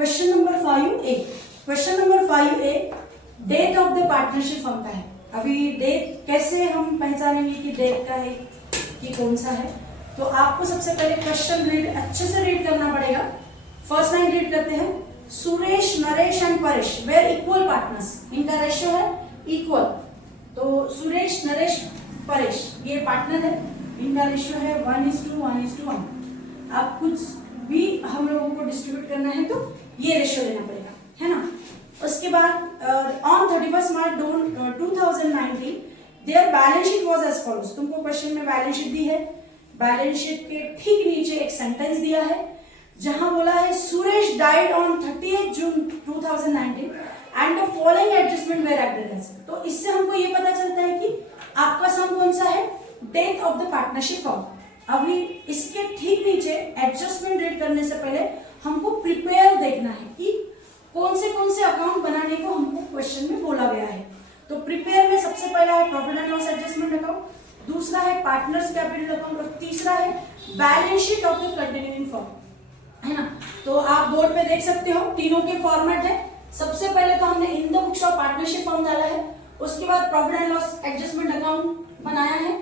Question number 5A। Question number 5A date of the partnership firm का है। अभी date कैसे हम पहचानेंगे कि डेट का है कि कौन सा है, तो आपको सबसे पहले क्वेश्चन रीड अच्छे से रीड करना पड़ेगा। फर्स्ट लाइन रीड करते हैं। Suresh, Naresh and Paresh were equal partners. इनका रेशियो है इक्वल। तो सुरेश, नरेश, परेश ये पार्टनर है, इनका रेशियो है 1:1:1। आप कुछ भी हम लोगों को डिस्ट्रीब्यूट करना है तो ये रेशियो लेना पड़ेगा, है ना। उसके बाद on 31 March 2019 there balance sheet was as follows. तुमको क्वेश्चन में बैलेंस शीट दी है, बैलेंस शीट के ठीक नीचे एक सेंटेंस दिया है जहां बोला है Suresh died on 30 June 2019 and the following adjustment were acted as. तो इससे हमको ये पता चलता है कि आपका सम कौन सा है, date of the partnership form. अभी इसके ठीक नीचे एडजस्टमेंट रीड करने से पहले हमको प्रिपेयर देखना है कि कौन से अकाउंट बनाने को हमको क्वेश्चन में बोला गया है। तो प्रिपेयर में सबसे पहला है profit and loss adjustment account, दूसरा है पार्टनर्स कैपिटल अकाउंट और तीसरा है balance sheet of the continuing firm, है ना। तो आप बोर्ड पे देख सकते हो तीनों के फॉर्मेट है। सबसे पहले तो हमने in the books of partnership firm डाला है, उसके बाद profit and loss adjustment account बनाया है।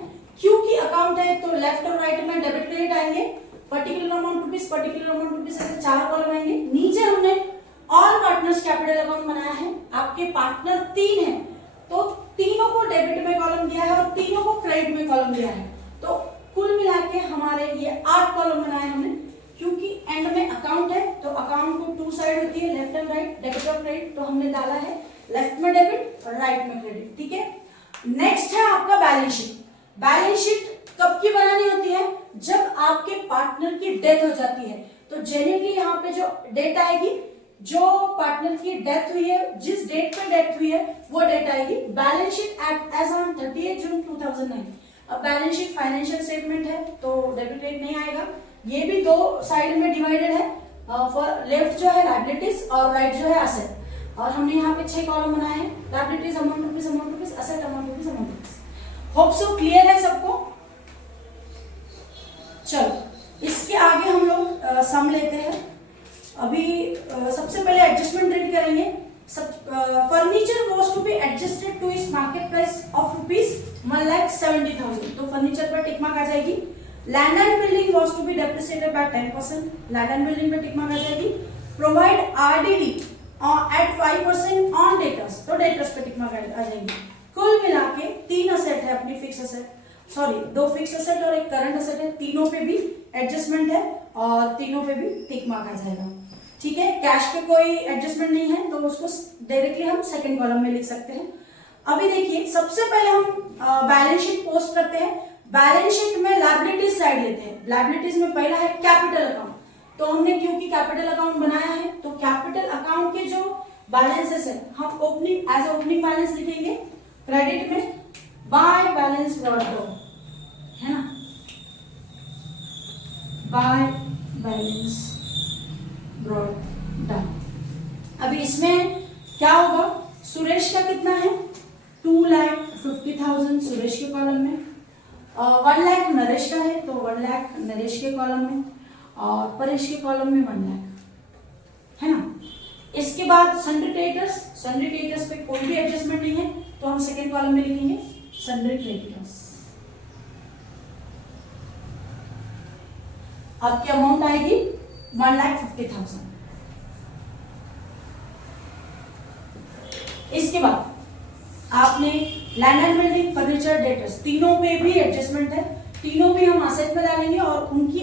क्योंकि अकाउंट है तो लेफ्ट और राइट में डेबिट क्रेडिट आएंगे, particular amount rupees, particular amount rupees, ऐसे 4 कॉलम आएंगे। नीचे हमने ऑल पार्टनर्स कैपिटल अकाउंट बनाया है। आपके पार्टनर 3 है तो तीनों को डेबिट में कॉलम दिया है और तीनों को क्रेडिट में कॉलम दिया है। तो कुल मिला के हमारे ये 8 कॉलम बनाए हमने। क्योंकि एंड में अकाउंट है तो अकाउंट को 2 साइड होती है, लेफ्ट एंड राइट, डेबिट और क्रेडिट। तो हमने डाला है लेफ्ट में डेबिट और राइट में क्रेडिट, ठीक है। नेक्स्ट है आपका बैलेंस शीट। बैलेंस शीट कब की बनानी होती है, जब आपके पार्टनर की डेथ हो जाती है। तो जेन्युइनली यहाँ पे जो डेट आएगी, जो पार्टनर की डेथ हुई है, जिस डेट पे डेथ हुई है वो डेट आएगी। बैलेंस शीट एज ऑन 30 जून 2009। अब बैलेंस शीट फाइनेंशियल स्टेटमेंट है तो डेबिट क्रेडिट नहीं आएगा। ये भी 2 साइड में डिवाइडेड है, फॉर लेफ्ट जो है लायबिलिटीज और राइट जो है असेट। और हमने यहाँ पे 6 कॉलम बनाए हैं, liabilities amount rupees, amount rupees, asset amount rupees, amount rupees. Hope so clear है सबको। चलो इसके आगे हम लोग सम लेते हैं। अभी सबसे पहले एडजस्टमेंट रीड करेंगे। Furniture was to be adjusted to its market price of ₹1,70,000। तो फर्नीचर पर टिक मार्क आ जाएगी। Land and building was to be depreciated by 10%। Land and building पे टिक मार्क आ जाएगी। Provide RDD at 5% on debtors, तो debtors पे tick mark आ जाएगी। कुल मिला के 3 असेट है अपनी fix asset, sorry 2 fix asset और 1 करंट असेट है। तीनों पे भी एडजस्टमेंट है और तीनों पे भी टिक मार्क आ जाएगा, ठीक है। कैश पे कोई एडजस्टमेंट नहीं है तो उसको डायरेक्टली हम सेकंड कॉलम में लिख सकते हैं। अभी देखिए सबसे पहले हम बैलेंस शीट पोस्ट करते हैं। बैलेंस शीट में लायबिलिटीज साइड लेते हैं। लायबिलिटीज में पहला है कैपिटल अकाउंट। तो हमने क्योंकि कैपिटल अकाउंट बनाया है तो कैपिटल अकाउंट के जो बैलेंसेस है हम ओपनिंग एज ओपनिंग बैलेंस लिखेंगे। क्रेडिट में बाय बैलेंस ब्रॉट डाउन, है ना, बाय बैलेंस ब्रॉट डाउन। अभी इसमें क्या होगा, सुरेश का कितना है 2,50,000 सुरेश के कॉलम में, 1 लाख नरेश का है तो 1 लाख नरेश के कॉलम में और परेश के कॉलम में 1 लाख, है ना। इसके बाद सन्ड्री क्रेडिटर्स पे कोई भी एडजस्टमेंट नहीं है तो हम सेकेंड कॉलम में लिखेंगे सन्ड्री क्रेडिटर्स। आपकी अमाउंट आएगी 1,50,000। इसके बाद आपने land and building, furniture, debtors तीनों पे भी एडजस्टमेंट है। तीनों भी हम असेट में डालेंगे और उनकी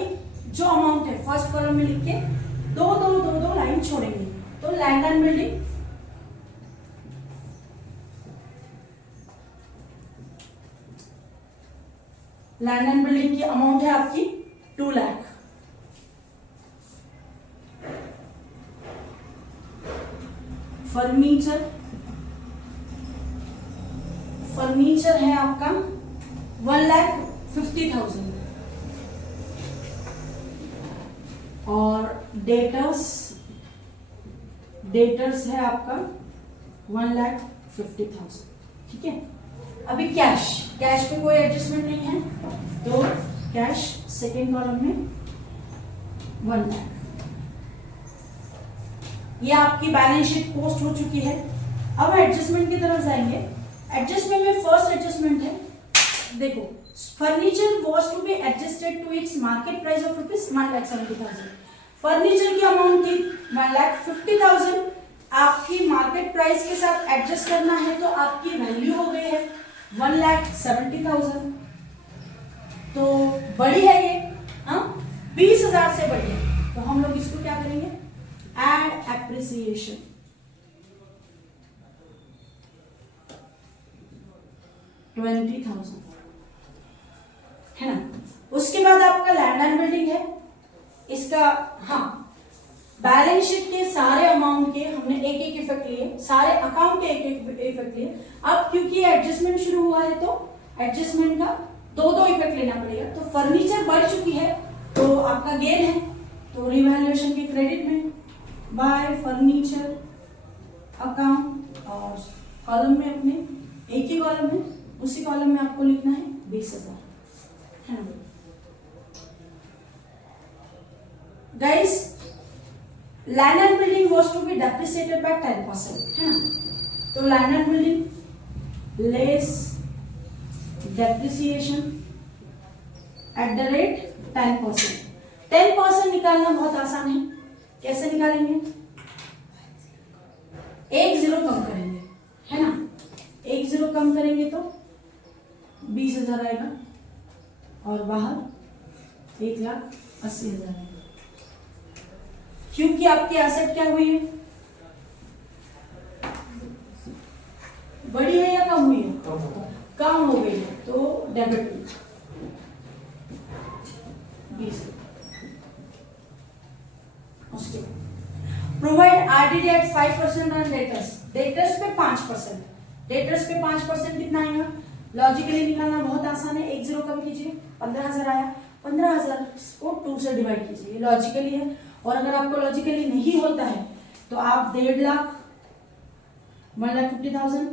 जो अमाउंट है फर्स्ट कॉलम में लिख के दो लाइन छोड़ेंगे। तो land and building, land and building की अमाउंट है आपकी 2 लाख। फर्नीचर है आपका 1,50,000 और डेटर्स है आपका 1,50,000, ठीक है। अभी कैश पे कोई एडजस्टमेंट नहीं है तो कैश सेकेंड कॉलम में 1 लाख। ये आपकी बैलेंस शीट पोस्ट हो चुकी है। अब एडजस्टमेंट की तरफ जाएंगे। एडजस्टमेंट में फर्स्ट एडजस्टमेंट है, देखो, furniture was to be adjusted to its market price of ₹1,70,000। Furniture की अमाउंट की 1,50,000 आपकी मार्केट प्राइस के साथ एडजस्ट करना है, तो आपकी वैल्यू हो गई है 1,70,000। तो बड़ी है ये, हाँ, 20,000 से बड़ी है, तो हम लोग इसको क्या करेंगे, एड एप्रिसिएशन। $20,000 है ना। उसके बाद आपका लैंड एंड बिल्डिंग है, इसका, हाँ, बैलेंस शीट के सारे अमाउंट के हमने एक एक इफेक्ट लिए, सारे अकाउंट के एक एक इफेक्ट लिए। अब क्योंकि एडजस्टमेंट शुरू हुआ है तो एडजस्टमेंट का दो इफेक्ट लेना पड़ेगा। तो फर्नीचर बढ़ चुकी है तो आपका गेन है, तो रिवैल्यूएशन के क्रेडिट में बाय फर्नीचर अकाउंट, और कॉलम में अपने एक ही कॉलम है, उसी कॉलम में आपको लिखना है 20,000, है ना guys. Land and building was to be depreciated by 10%, है ना। तो land and building less depreciation at the rate 10%। 10% निकालना बहुत आसान है, कैसे निकालेंगे, एक जीरो कम करेंगे, है ना। एक जीरो कम करेंगे तो 20,000 आएगा, और बाहर 1,80,000 आएगा। क्योंकि आपकी एसेट क्या हुई है, बड़ी है या कम हुई है, कम हो गई है, तो डेबिट हुई 20। उसके provide RDD at 5% on debtors. Debtors पे 5%, डेटर्स पे 5% कितना आएगा, लॉजिकली निकालना बहुत आसान है। एक जीरो कम कीजिए, 15,000 आया, 15,000 को 2 से डिवाइड कीजिए, लॉजिकली है। और अगर आपको लॉजिकली नहीं होता है तो आप 1.5 लाख 1,50,000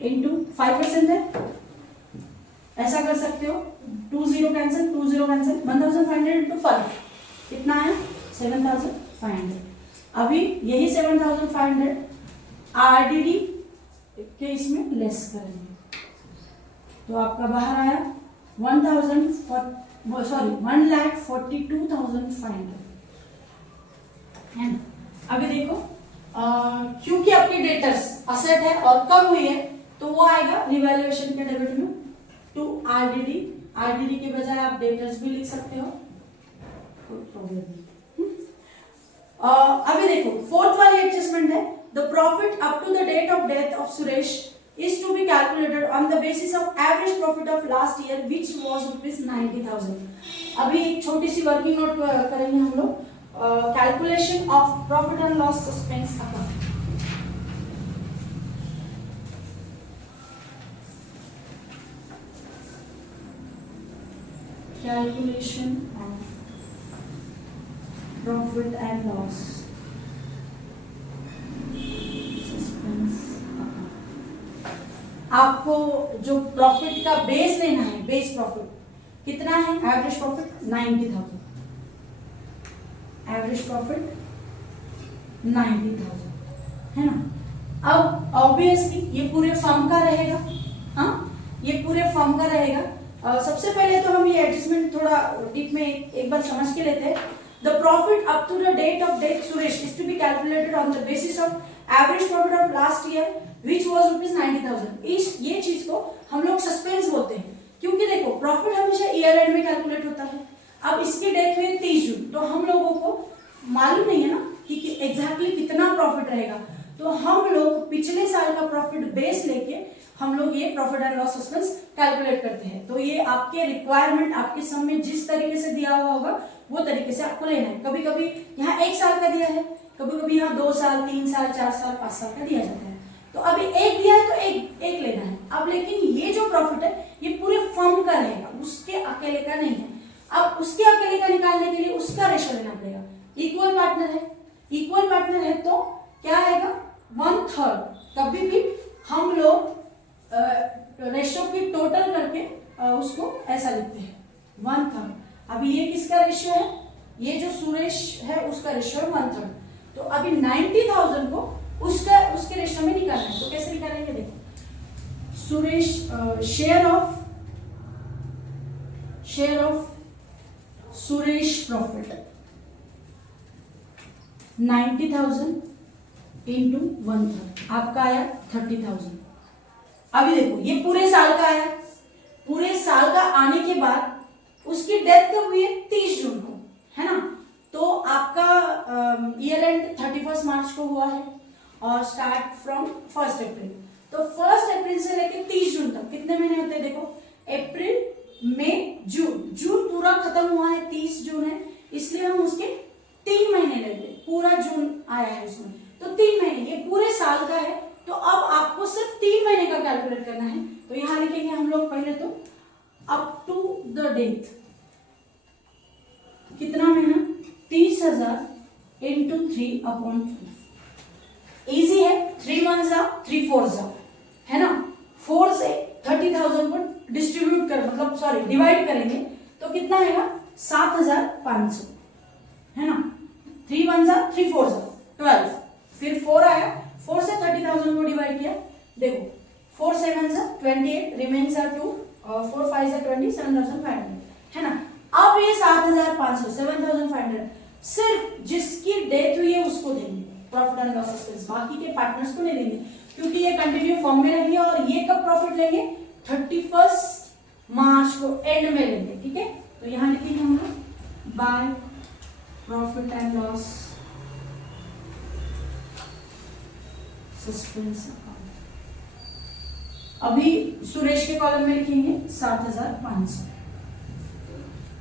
इंटू 5% है, ऐसा कर सकते हो। 2 0 कैंसिल, 2 0 कैंसिल, 1,500 इंटू 5 कितना है, 7,500। अभी यही 7,500 आरडीडी के इसमें लेस करेंगे, तो आपका बाहर आया 1,42,500, है ना। अभी देखो, क्योंकि आपकी डेटर्स असेट है और कम हुई है, तो वो आएगा रिवैल्यूएशन के डेबिट में टू आरडीडी। आरडीडी के बजाय आप डेटर्स भी लिख सकते हो, कोई प्रॉब्लम नहीं। अभी देखो, फोर्थ वाली एडजस्टमेंट है, the profit up to the date of death of Suresh is to be calculated on the basis of average profit of last year which was ₹90,000। अभी एक छोटी सी वर्किंग नोट करेंगे हम लोग, calculation of profit and loss suspense account. Calculation of profit and loss suspense. आपको जो profit का base लेना है, बेस प्रॉफिट कितना है, एवरेज प्रॉफिट 90,000, एवरेज प्रॉफिट 90,000, है ना। अब ऑब्वियसली ये पूरे फर्म का रहेगा, हाँ, ये पूरे फर्म का रहेगा। सबसे पहले तो हम ये एडजस्टमेंट थोड़ा डीप में एक बार समझ के लेते हैं। The profit up to the date of death Suresh is to be calculated on the basis of average profit of last year which was ₹90,000। ये चीज को हम लोग सस्पेंस बोलते हैं, क्योंकि देखो प्रॉफिट हमेशा ईयर एंड में कैलकुलेट होता है। अब इसकी डेथ हुई 30 जून, तो हम लोगों को मालूम नहीं है ना कि एग्जैक्टली कितना प्रॉफिट रहेगा, तो हम लोग पिछले साल का प्रॉफिट बेस लेके हम लोग ये profit and loss suspense calculate करते हैं। तो ये आपके रिक्वायरमेंट, आपके सम में जिस तरीके से दिया हुआ होगा वो तरीके से आपको लेना है। कभी कभी यहाँ 1 साल का दिया है, कभी कभी यहाँ 2 साल, 3 साल, 4 साल, 5 साल का दिया जाता है, तो अभी एक दिया है तो एक लेना है। अब लेकिन ये जो प्रॉफिट है ये पूरे फर्म का रहेगा, उसके अकेले का नहीं है। अब उसके अकेले का निकालने के लिए उसका रेशो लेना पड़ेगा। इक्वल पार्टनर है, इक्वल पार्टनर है तो क्या आएगा, 1/3। कभी भी हम लोग रेशो की टोटल करके उसको ऐसा लिखते हैं 1/3। अभी ये किसका रेशियो है, ये जो सुरेश है उसका रेशियो है 1/3। तो अभी 90,000 को उसके रेशियो में निकालना है। तो कैसे निकालेंगे, देखो Suresh share of Suresh profit 90,000 into 1/3 आपका आया 30,000। अभी देखो ये पूरे साल का आया, पूरे साल का आने के बाद उसकी डेथ कब हुई है, 30 जून को, है ना। तो आपका ईयर एंड 31 मार्च को हुआ है और स्टार्ट फ्रॉम 1 अप्रैल। तो 1 अप्रैल से लेकर 30 जून तक कितने महीने होते हैं, देखो अप्रैल मई जून पूरा खत्म हुआ है, 30 जून है, इसलिए हम उसके 3 महीने लेंगे, पूरा जून आया है उसमें, तो 3 महीने, ये पूरे साल का है। तो अब आपको सिर्फ 3 महीने का कैलकुलेट करना है। तो यहां लिखेंगे हम लोग पहले तो अप टू द डेट, कितना महीना, 30,000 इंटू 3/3। इजी है, 3 1 जा 3 4 जा, है ना। 4 से 30,000 को डिस्ट्रीब्यूट कर मतलब सॉरी डिवाइड करेंगे तो कितना आएगा, 7,500, है ना। 3 1 जा 3 4 जा 12, फिर 4 आया, 4 से 30,000 को डिवाइड किया, देखो 4 7 जा 28, रिमेन्स आर 2 और 4 5 जा 20, 7,500, है ना। अब ये 7,500 7,500 सिर्फ जिसकी डेथ हुई है उसको देंगे प्रॉफिट एंड लॉस एक्सपेंस, बाकी के पार्टनर्स को नहीं देंगे, क्योंकि ये कंटिन्यू फॉर्म में रहेंगे। और ये कब प्रॉफिट लेंगे, 31 मार्च को एंड में लेंगे, ठीक है। तो यहां लिखेंगे हम लोग by profit and loss suspense account. अभी सुरेश के कॉलम में लिखेंगे 7,500,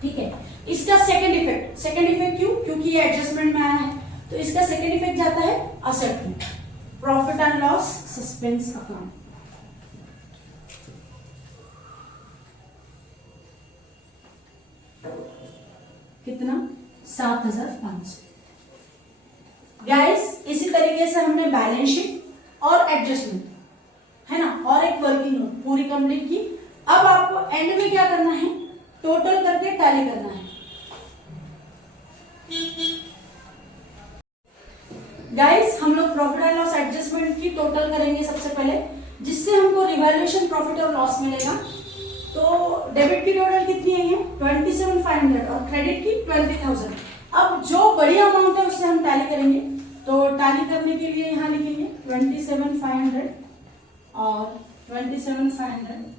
ठीक है। इसका सेकंड इफेक्ट क्यों, क्योंकि ये एडजस्टमेंट में आया है, तो इसका सेकंड इफेक्ट जाता है असेट में, profit and loss suspense account. कितना, 7,500। गाइस इसी तरीके से हमने बैलेंस शीट और एडजस्टमेंट, है ना, और एक वर्किंग नोट पूरी कंप्लीट की। अब आपको एंड में क्या करना है, टोटल करके टैली करना है। गाइस हम लोग प्रॉफिट एंड लॉस एडजस्टमेंट की टोटल करेंगे सबसे पहले, जिससे हमको रिवैल्यूएशन प्रॉफिट और लॉस मिलेगा। तो डेबिट की टोटल कितनी आई है, 27,500 और क्रेडिट की 20,000। अब जो बड़ी अमाउंट है उससे हम टैली करेंगे, तो टैली करने के लिए यहाँ लिखेंगे 27,500 और 27,500।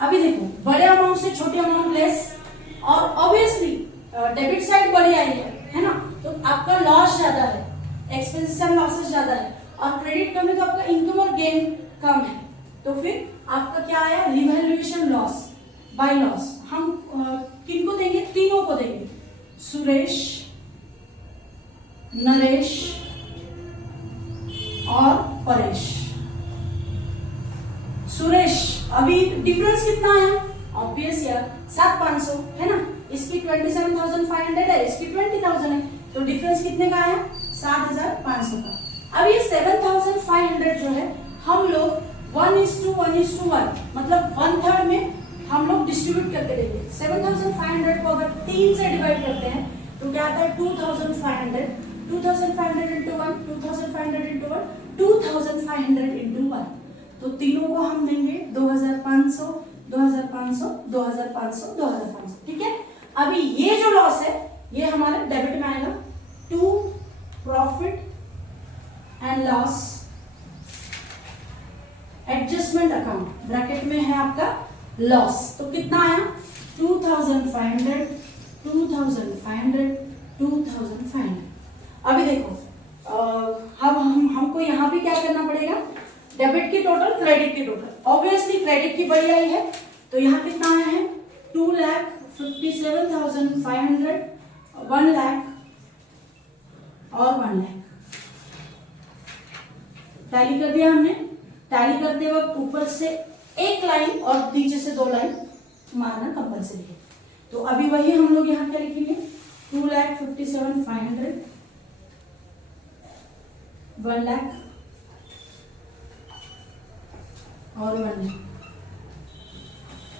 अभी देखो बड़े अमाउंट से छोटी अमाउंट लेस, और ऑब्वियसली डेबिट साइड बड़ी आई है ना, तो आपका लॉस ज्यादा है, एक्सपेंसेस एंड लॉसेस ज्यादा है, और क्रेडिट कम है तो आपका इनकम और गेन कम है। तो फिर आपका क्या आया, रिवैल्यूएशन लॉस बाय लॉस। हम किनको देंगे, तीनों को देंगे, सुरेश, नरेश और परेश। सुरेश अभी डिफरेंस कितना है, ऑब्वियस यार 7,500 है ना, इसकी 27,500 है, इसकी 20,000 है, तो डिफरेंस कितने का आया, 7,500 का। अब ये 7,500 जो है हम लोग 1:1 मतलब 1/3 में हम लोग डिस्ट्रीब्यूट करके देंगे। 7,500 को अगर 3 से डिवाइड करते हैं तो क्या आता है, 2,500 into 1 2,500 into 1 2,500 into 1। तो तीनों को हम देंगे 2,500 2,500 2,500 2,500, ठीक है। अभी ये जो लॉस है ये हमारे डेबिट में आएगा, to profit and loss adjustment account, bracket में है आपका लॉस। तो कितना आया, 2,500 2,500 2,500। अभी देखो अब हमको यहाँ भी क्या करना पड़ेगा, डेबिट की टोटल क्रेडिट की टोटल। ऑब्वियसली क्रेडिट की बड़ी आई है, तो यहाँ कितना आया है, 2,57,500, 1 लाख और 1 लाख। टैली कर दिया हमने। टैली करते वक्त ऊपर से एक लाइन और नीचे से 2 लाइन मारना कंपल्सरी है। तो अभी वही हम लोग यहाँ क्या लिखेंगे, 2,57,500, 1 लाख और 1 लाख।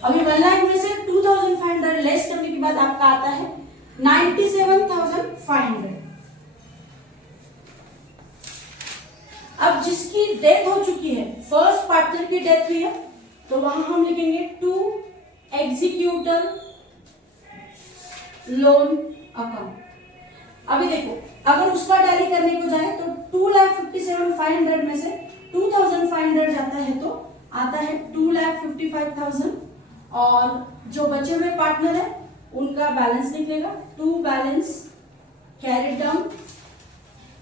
अभी 1 लाख में से 2,500 लेस करने के बाद आपका आता है 97,500। अब जिसकी डेथ हो चुकी है, फर्स्ट पार्टनर की डेथ हुई है, तो वहां हम लिखेंगे टू एग्जीक्यूटर लोन अकाउंट। अभी देखो, अगर उसका टैली करने को जाए तो 2,57,500 में से 2,500 जाता है तो आता है 2,55,000, और जो बचे हुए पार्टनर है उनका बैलेंस निकलेगा। टू बैलेंस कैरी डाउन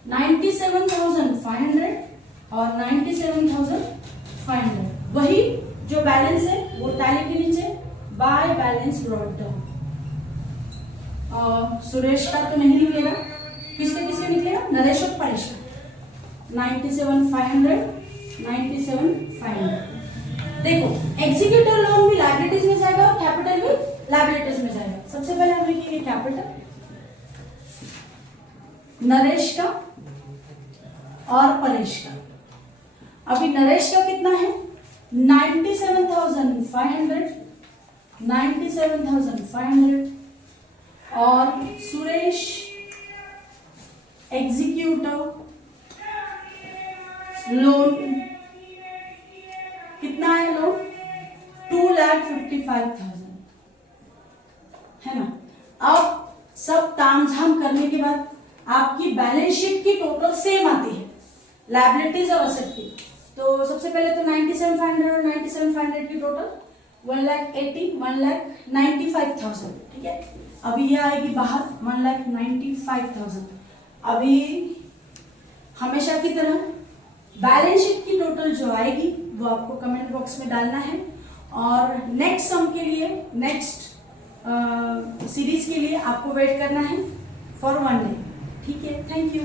97,500 और 97,500, वही जो बैलेंस है वो टैली के नीचे by balance brought down. Suresh का तो नहीं निकलेगा, किसका किसका निकलेगा? नरेश और परेश का। 97,500 97,500। देखो, एग्जीक्यूटर लोन भी लायबिलिटीज में जाएगा और कैपिटल भी लायबिलिटीज में जाएगा। सबसे पहले हम लिखेंगे कैपिटल, नरेश का और परेश का। अभी नरेश का कितना है? 97,500 97,500, और सुरेश एग्जीक्यूटर लोन कितना है? लोन 2,55,000 है ना। अब सब तामझाम करने के बाद आपकी बैलेंस शीट की टोटल सेम आती है, लायबिलिटीज और असेट की। तो सबसे पहले तो 97,500 और 97,500 की टोटल 1,95,000, ठीक है। अभी ये आएगी बाहर 1,95,000। अभी हमेशा की तरह बैलेंस शीट की टोटल जो आएगी वो आपको कमेंट बॉक्स में डालना है, और नेक्स्ट सम के लिए, नेक्स्ट सीरीज के लिए आपको वेट करना है फॉर 1 डे, ठीक है। Thank you.